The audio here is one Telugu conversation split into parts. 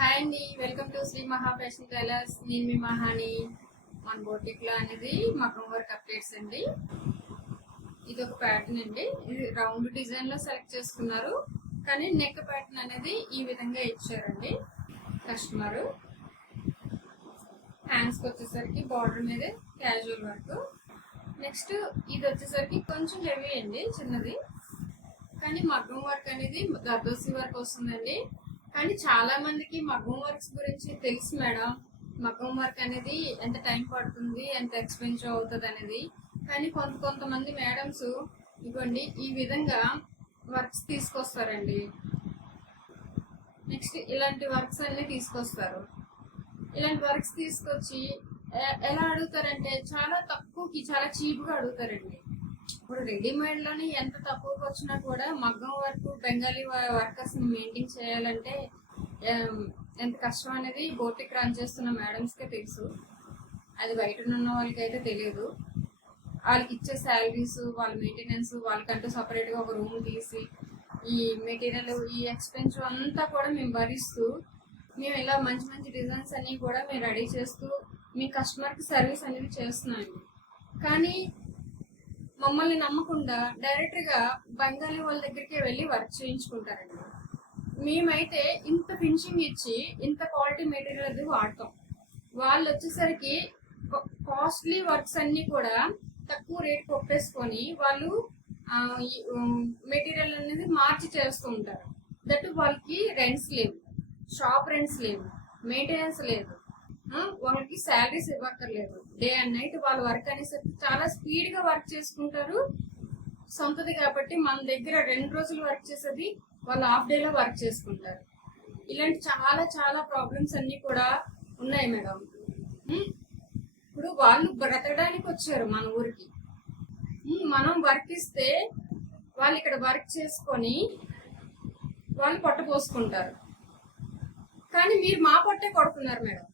హాయ్ అండి, వెల్కమ్ టు శ్రీ మహా ఫ్యాషన్ టైలర్స్. నేను మీ మహాని. మన బోటిక్ లో అనేది మగ్గం వర్క్ అప్డేట్స్ అండి. ఇది ఒక ప్యాటర్న్ అండి. ఇది రౌండ్ డిజైన్ లో సెలెక్ట్ చేసుకున్నారు, కానీ నెక్ ప్యాటర్న్ అనేది ఈ విధంగా ఇచ్చారండి కస్టమర్. హ్యాండ్స్కి వచ్చేసరికి బార్డర్ మీద క్యాజువల్ వర్క్. నెక్స్ట్ ఇది వచ్చేసరికి కొంచెం హెవీ అండి, చిన్నది, కానీ మగ్గం వర్క్ అనేది దర్దోసి వర్క్ వస్తుందండి. కానీ చాలా మందికి మగ్గం వర్క్స్ గురించి తెలుసు మేడం. మగ్గం వర్క్ అనేది ఎంత టైం పడుతుంది, ఎంత ఎక్స్పెన్సివ్ అవుతుంది అనేది. కానీ కొంతమంది మేడమ్స్ ఇవ్వండి ఈ విధంగా వర్క్స్ తీసుకొస్తారండి. నెక్స్ట్ ఇలాంటి వర్క్స్ అన్ని తీసుకొస్తారు. ఇలాంటి వర్క్స్ తీసుకొచ్చి ఎలా అడుగుతారంటే చాలా తక్కువకి, చాలా చీప్గా అడుగుతారండి. ఇప్పుడు రెడీమేడ్ లోని ఎంత తక్కువకి వచ్చినా కూడా మగ్గం వర్క్, బెంగాలీ వర్కర్స్ మెయింటైన్ చేయాలంటే ఎంత కష్టం అనేది బోటిక్ రన్ చేస్తున్న మేడమ్స్కే తెలుసు. అది బయట ఉన్న వాళ్ళకి అయితే తెలియదు. వాళ్ళకి ఇచ్చే శాలరీస్, వాళ్ళ మెయింటెనెన్స్, వాళ్ళకంటూ సపరేట్గా ఒక రూమ్ తీసి ఈ మెటీరియల్, ఈ ఎక్స్పెన్సివ్ అంతా కూడా మేము భరిస్తూ, మేము ఇలా మంచి మంచి డిజైన్స్ అన్ని కూడా మేము రెడీ చేస్తూ మీ కస్టమర్కి సర్వీస్ అనేది చేస్తున్నాము. కానీ మమ్మల్ని నమ్మకుండా డైరెక్ట్గా బెంగాలీ వాళ్ళ దగ్గరికి వెళ్ళి వర్క్ చేయించుకుంటారండి. మేమైతే ఇంత ఫినిషింగ్ ఇచ్చి ఇంత క్వాలిటీ మెటీరియల్ అది వాడతాం. వాళ్ళు వచ్చేసరికి కాస్ట్లీ వర్క్స్ అన్ని కూడా తక్కువ రేట్ కొట్టేసుకొని వాళ్ళు మెటీరియల్ అనేది మార్చి చేస్తూ ఉంటారు. దట్ వాళ్ళకి రెంట్స్ లేవు, షాప్ రెంట్స్ లేవు, మెయింటెనెన్స్ లేదు, వాళ్ళకి శాలరీస్ ఇవ్వక్కర్లేదు. డే అండ్ నైట్ వాళ్ళ వర్క్ అనేసరికి చాలా స్పీడ్ గా వర్క్ చేసుకుంటారు. సొంతది కాబట్టి మన దగ్గర 2 రోజులు వర్క్ చేసేది వాళ్ళు హాఫ్ డే లో వర్క్ చేసుకుంటారు. ఇలాంటి చాలా చాలా ప్రాబ్లమ్స్ అన్ని కూడా ఉన్నాయి మేడం. ఇప్పుడు వాళ్ళు బ్రతకడానికి వచ్చారు మన ఊరికి. మనం వర్క్ ఇస్తే వాళ్ళు ఇక్కడ వర్క్ చేసుకొని వాళ్ళు పొట్ట పోసుకుంటారు. కానీ మీరు మా పొట్టే కొడుతున్నారు మేడం.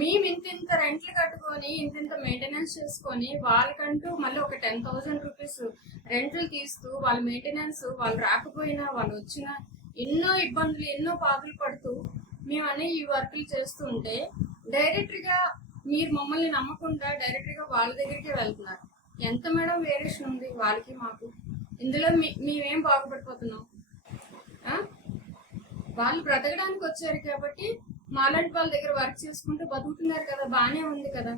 మేము ఇంత రెంట్లు కట్టుకొని ఇంత మెయింటెనెన్స్ చేసుకొని వాళ్ళకంటూ మళ్ళీ ఒక 10,000 రూపీస్ రెంట్లు తీస్తూ వాళ్ళ మెయింటెనెన్స్, వాళ్ళు రాకపోయినా వాళ్ళు వచ్చినా ఎన్నో ఇబ్బందులు, ఎన్నో బాధలు పడుతూ మేము అనే ఈ వర్కులు చేస్తూ ఉంటే డైరెక్ట్గా మీరు మమ్మల్ని నమ్మకుండా డైరెక్ట్గా వాళ్ళ దగ్గరికే వెళ్తున్నారు. ఎంత మేడం వేరియేషన్ ఉంది వాళ్ళకి మాకు? ఇందులో మేమేం బాగుపడిపోతున్నాం? వాళ్ళు బ్రతకడానికి వచ్చారు కాబట్టి మాలాంటి వాళ్ళ దగ్గర వర్క్ చేసుకుంటూ బతుకుతున్నారు కదా, బాగానే ఉంది కదా.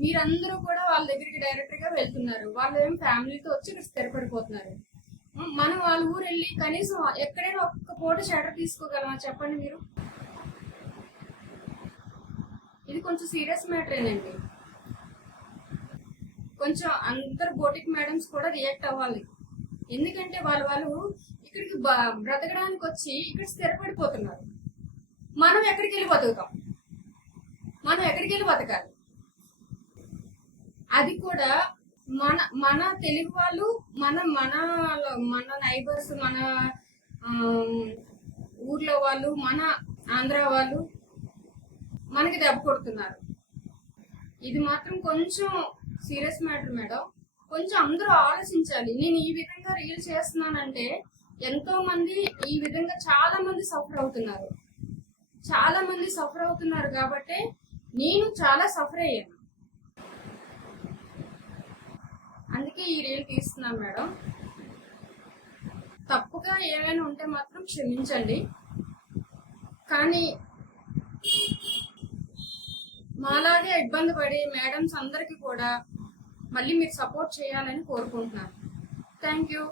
మీరందరూ కూడా వాళ్ళ దగ్గరికి డైరెక్ట్ గా వెళ్తున్నారు. వాళ్ళు ఏం ఫ్యామిలీతో వచ్చి ఇక్కడ స్థిరపడిపోతున్నారు. మనం వాళ్ళ ఊరు వెళ్ళి కనీసం ఎక్కడైనా ఒక్క పూట షటర్ తీసుకోగలమా చెప్పండి మీరు? ఇది కొంచెం సీరియస్ మ్యాటరేనండి. కొంచెం అందరు బోటిక్ మేడమ్స్ కూడా రియాక్ట్ అవ్వాలి. ఎందుకంటే వాళ్ళు ఇక్కడికి బ్రతకడానికి వచ్చి ఇక్కడ స్థిరపడిపోతున్నారు. మనం ఎక్కడికి వెళ్ళి బతుకుతాం? మనం ఎక్కడికి వెళ్ళి బతకాలి? అది కూడా మన తెలుగు వాళ్ళు, మన నైబర్స్, మన ఊర్లో వాళ్ళు, మన ఆంధ్ర వాళ్ళు మనకి దెబ్బ కొడుతున్నారు. ఇది మాత్రం కొంచెం సీరియస్ మ్యాటర్ మేడం. కొంచెం అందరూ ఆలోచించాలి. నేను ఈ విధంగా రీల్ చేస్తున్నానంటే ఎంతో మంది ఈ విధంగా చాలా మంది సఫర్ అవుతున్నారు. కాబట్టి నేను చాలా సఫర్ అయ్యాను. అందుకే ఈ రీల్ తీస్తున్నాను మేడం. తప్పుగా ఏమైనా ఉంటే మాత్రం క్షమించండి. కానీ మాలాగే ఇబ్బంది పడి మేడమ్స్ అందరికీ కూడా మళ్ళీ మీరు సపోర్ట్ చేయాలని కోరుకుంటున్నాను. Thank you.